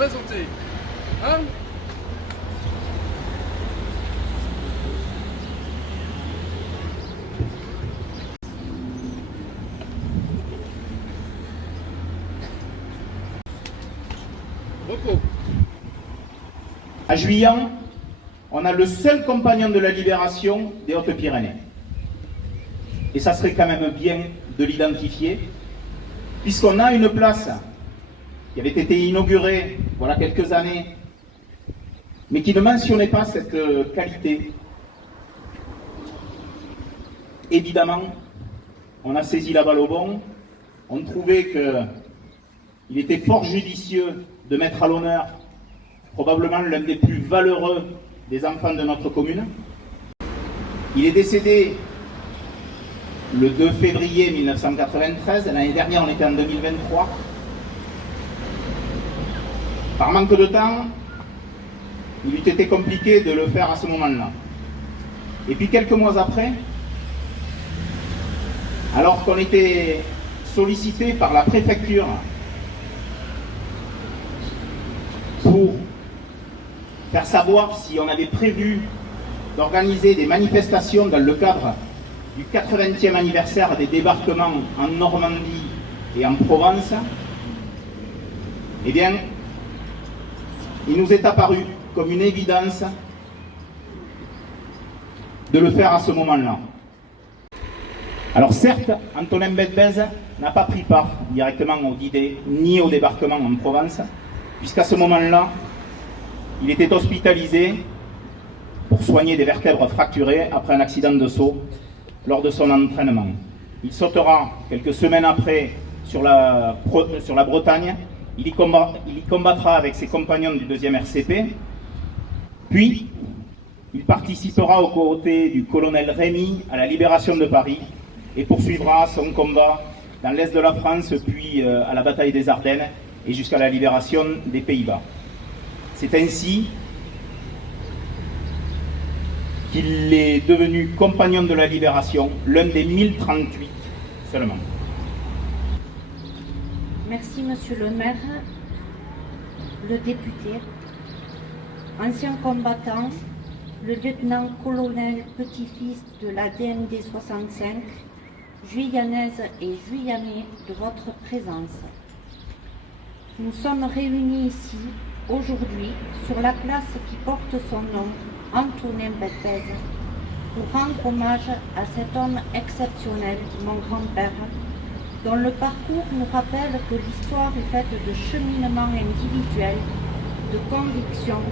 présenter. Hein? Repos. À Juillan, on a le seul compagnon de la libération des Hautes-Pyrénées. Et ça serait quand même bien de l'identifier, puisqu'on a une place qui avait été inaugurée voilà quelques années, mais qui ne mentionnait pas cette qualité. Évidemment, on a saisi la balle au bon, on trouvait qu'il était fort judicieux de mettre à l'honneur probablement l'un des plus valeureux des enfants de notre commune. Il est décédé le 2 février 1993, l'année dernière on était en 2023. Par manque de temps, il eût été compliqué de le faire à ce moment-là. Et puis quelques mois après, alors qu'on était sollicité par la préfecture pour faire savoir si on avait prévu d'organiser des manifestations dans le cadre du 80e anniversaire des débarquements en Normandie et en Provence, eh bien, il nous est apparu comme une évidence de le faire à ce moment-là. Alors certes, Antonin Bedbez n'a pas pris part directement aux idées ni au débarquement en Provence, puisqu'à ce moment-là, il était hospitalisé pour soigner des vertèbres fracturées après un accident de saut lors de son entraînement. Il sautera quelques semaines après sur la Bretagne. Il y combattra avec ses compagnons du 2e RCP. Puis, il participera aux côtés du colonel Rémy à la libération de Paris et poursuivra son combat dans l'est de la France, puis à la bataille des Ardennes et jusqu'à la libération des Pays-Bas. C'est ainsi qu'il est devenu compagnon de la libération, l'un des 1038 seulement. Merci Monsieur le maire, le député, ancien combattant, le lieutenant-colonel petit-fils de la DND 65, Guyanaise et Guyanais de votre présence. Nous sommes réunis ici, aujourd'hui, sur la place qui porte son nom, Antonin Bedbez, pour rendre hommage à cet homme exceptionnel, mon grand-père, dont le parcours nous rappelle que l'histoire est faite de cheminements individuels, de convictions,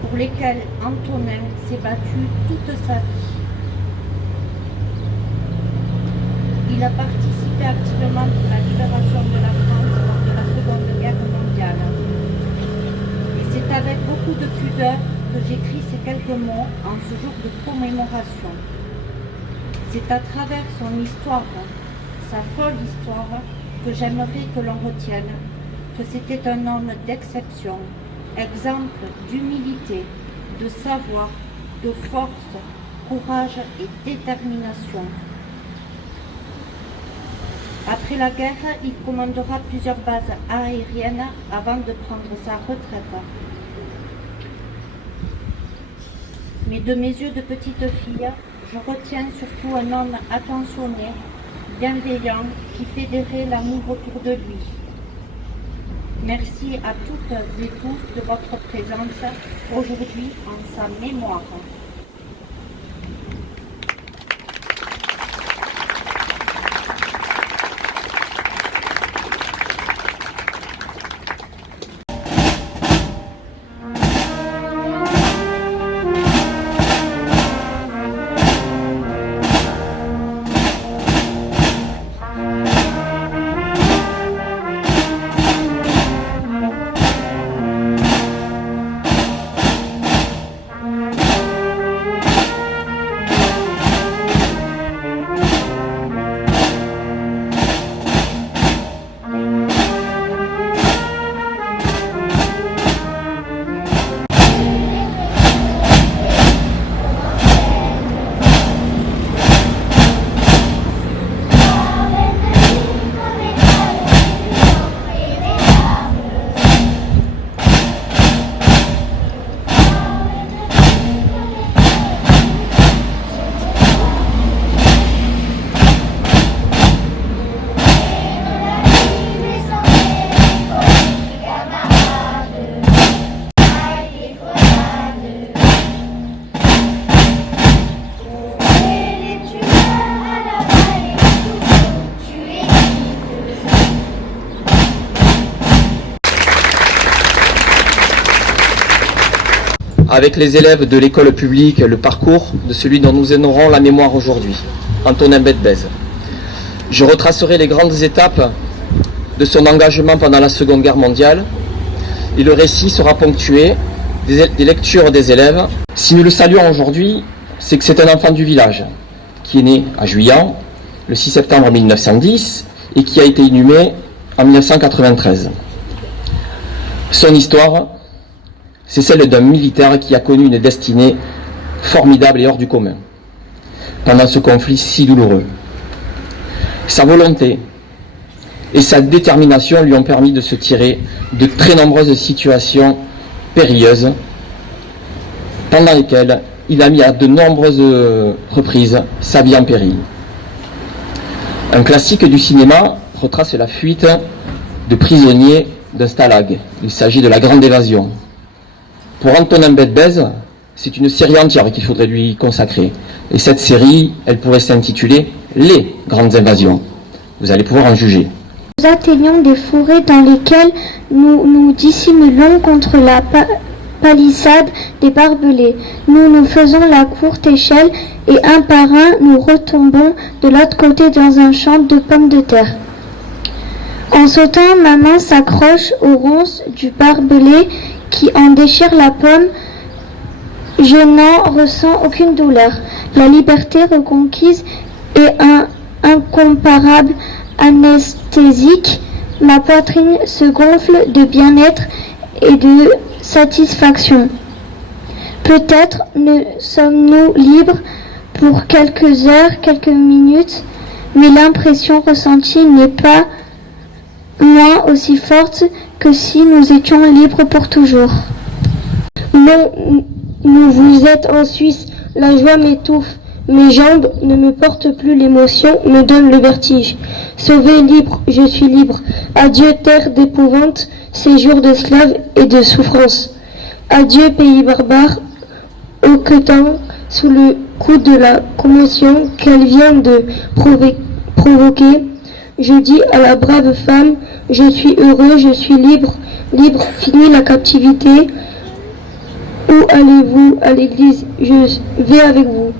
pour lesquelles Antonin s'est battu toute sa vie. Il a participé activement à la libération de la France lors de la Seconde Guerre mondiale. Et c'est avec beaucoup de pudeur que j'écris ces quelques mots en ce jour de commémoration. C'est à travers son histoire, sa folle histoire, que j'aimerais que l'on retienne que c'était un homme d'exception, exemple d'humilité, de savoir, de force, courage et détermination. Après la guerre, il commandera plusieurs bases aériennes avant de prendre sa retraite. Mais de mes yeux de petite fille, je retiens surtout un homme attentionné, bienveillant, qui fédérait l'amour autour de lui. Merci à toutes et tous de votre présence aujourd'hui en sa mémoire. avec les élèves de l'école publique le parcours de celui dont nous honorons la mémoire aujourd'hui, Antonin Bedbez. Je retracerai les grandes étapes de son engagement pendant la Seconde Guerre mondiale et le récit sera ponctué des lectures des élèves. Si nous le saluons aujourd'hui, c'est que c'est un enfant du village qui est né à Juillan le 6 septembre 1910 et qui a été inhumé en 1993. Son histoire, c'est celle d'un militaire qui a connu une destinée formidable et hors du commun pendant ce conflit si douloureux. Sa volonté et sa détermination lui ont permis de se tirer de très nombreuses situations périlleuses pendant lesquelles il a mis à de nombreuses reprises sa vie en péril. Un classique du cinéma retrace la fuite de prisonniers d'un stalag. Il s'agit de La Grande Évasion. Pour Antonin Bedbez, c'est une série entière qu'il faudrait lui consacrer. Et cette série, elle pourrait s'intituler Les Grandes Invasions. Vous allez pouvoir en juger. Nous atteignons des forêts dans lesquelles nous nous dissimulons contre la palissade des barbelés. Nous nous faisons la courte échelle et un par un nous retombons de l'autre côté dans un champ de pommes de terre. En sautant, ma main s'accroche aux ronces du barbelé qui en déchire la pomme. Je n'en ressens aucune douleur. La liberté reconquise est un incomparable anesthésique. Ma poitrine se gonfle de bien-être et de satisfaction. Peut-être ne sommes-nous libres pour quelques heures, quelques minutes, mais l'impression ressentie n'est pas moins aussi forte que si nous étions libres pour toujours. Non, vous êtes en Suisse, la joie m'étouffe. Mes jambes ne me portent plus, l'émotion me donne le vertige. Sauvé, libre, je suis libre. Adieu terre d'épouvante, séjour d'esclaves et de souffrance. Adieu pays barbare, hoquetant sous le coup de la commotion qu'elle vient de provoquer. Je dis à la brave femme, je suis heureux, je suis libre, libre, fini la captivité. Où allez-vous? À l'église, je vais avec vous.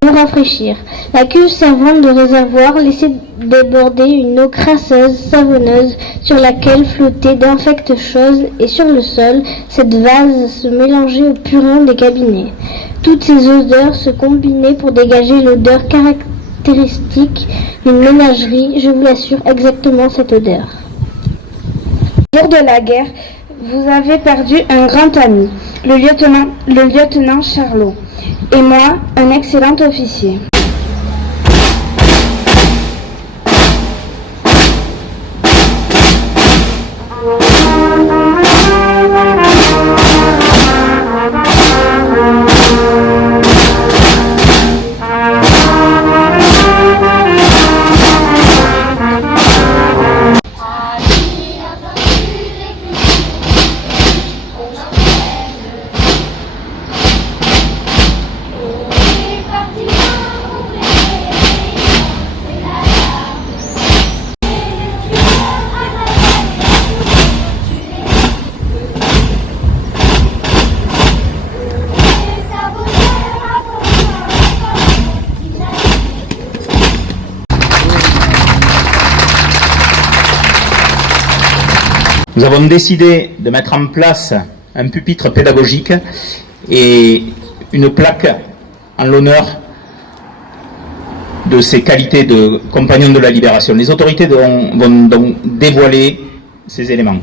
Pour rafraîchir, la cuve servant de réservoir laissait déborder une eau crasseuse, savonneuse, sur laquelle flottaient d'infectes choses, et sur le sol, cette vase se mélangeait au purin des cabinets. Toutes ces odeurs se combinaient pour dégager l'odeur caractéristique d'une ménagerie, je vous l'assure, exactement cette odeur. Au jour de la guerre, vous avez perdu un grand ami, le lieutenant Charlot, et moi, un excellent officier. Nous avons décidé de mettre en place un pupitre pédagogique et une plaque en l'honneur de ses qualités de compagnon de la libération. Les autorités vont donc dévoiler ces éléments.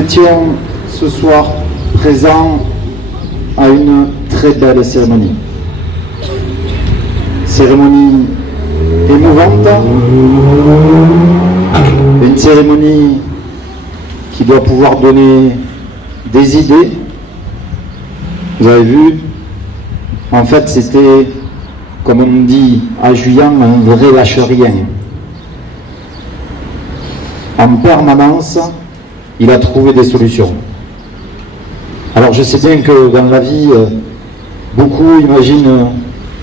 étions ce soir présents à une très belle cérémonie. Cérémonie émouvante, une cérémonie qui doit pouvoir donner des idées. Vous avez vu, en fait c'était, comme on dit à Juillan, un vrai lâche-rien. En permanence, il a trouvé des solutions. Alors je sais bien que dans la vie, beaucoup imaginent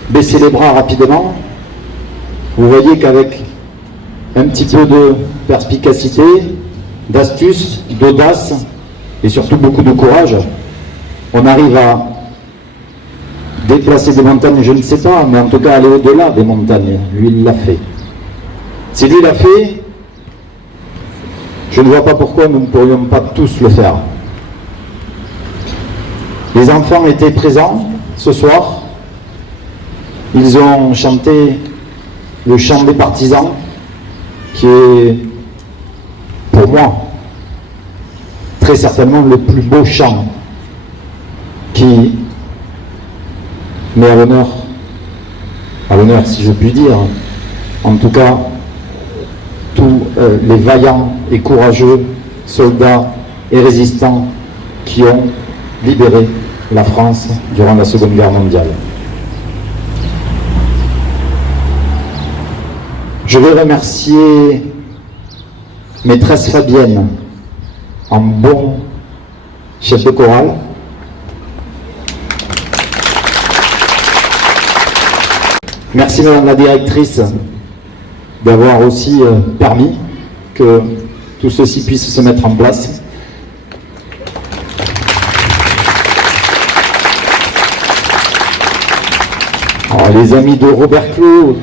baisser les bras rapidement. Vous voyez qu'avec un petit peu de perspicacité, d'astuce, d'audace et surtout beaucoup de courage, on arrive à déplacer des montagnes, je ne sais pas, mais en tout cas aller au-delà des montagnes. Lui, il l'a fait. Si lui l'a fait, je ne vois pas pourquoi nous ne pourrions pas tous le faire. Les enfants étaient présents ce soir. Ils ont chanté le chant des partisans, qui est, pour moi, très certainement le plus beau chant qui met à l'honneur si je puis dire, en tout cas, tous les vaillants et courageux soldats et résistants qui ont libéré la France durant la Seconde Guerre mondiale. Je veux remercier maîtresse Fabienne, en bon chef de chorale. Merci Madame la directrice d'avoir aussi permis que tout ceci puisse se mettre en place. Alors, les amis de Robert Clos,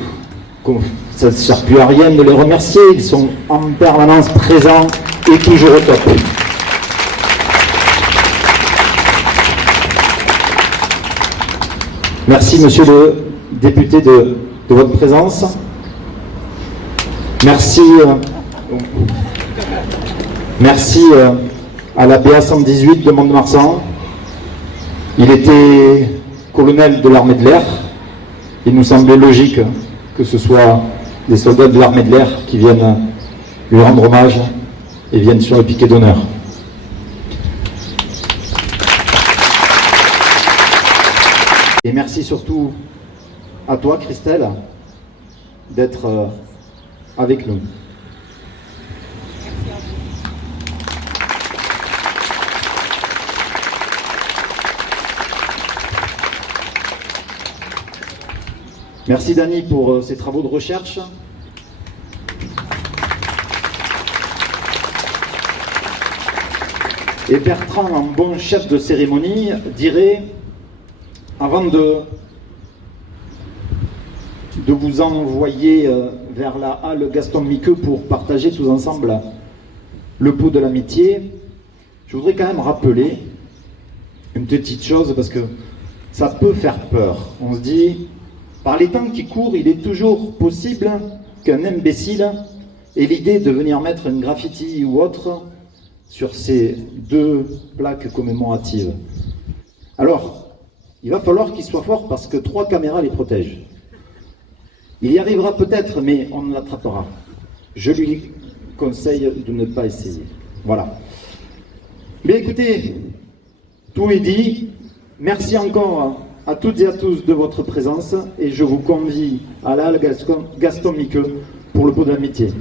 ça ne sert plus à rien de les remercier, ils sont en permanence présents et toujours au top. Merci Monsieur le député de votre présence. Merci, à la BA 118 de Mont-de-Marsan. Il était colonel de l'armée de l'air. Il nous semblait logique que ce soit des soldats de l'armée de l'air qui viennent lui rendre hommage et viennent sur le piquet d'honneur. Et merci surtout à toi, Christelle, d'être avec nous. Merci Dany pour ces travaux de recherche. Et Bertrand, en bon chef de cérémonie, dirait, avant de vous envoyer vers la halle Gaston Miqueux pour partager tous ensemble le pot de l'amitié, je voudrais quand même rappeler une petite chose, parce que ça peut faire peur. On se dit, par les temps qui courent, il est toujours possible qu'un imbécile ait l'idée de venir mettre une graffiti ou autre sur ces deux plaques commémoratives. Alors, il va falloir qu'il soit fort parce que 3 caméras les protègent. Il y arrivera peut-être, mais on l'attrapera. Je lui conseille de ne pas essayer. Voilà. Mais écoutez, tout est dit. Merci encore à toutes et à tous de votre présence et je vous convie à la halle Gaston Miqueux pour le pot d'amitié.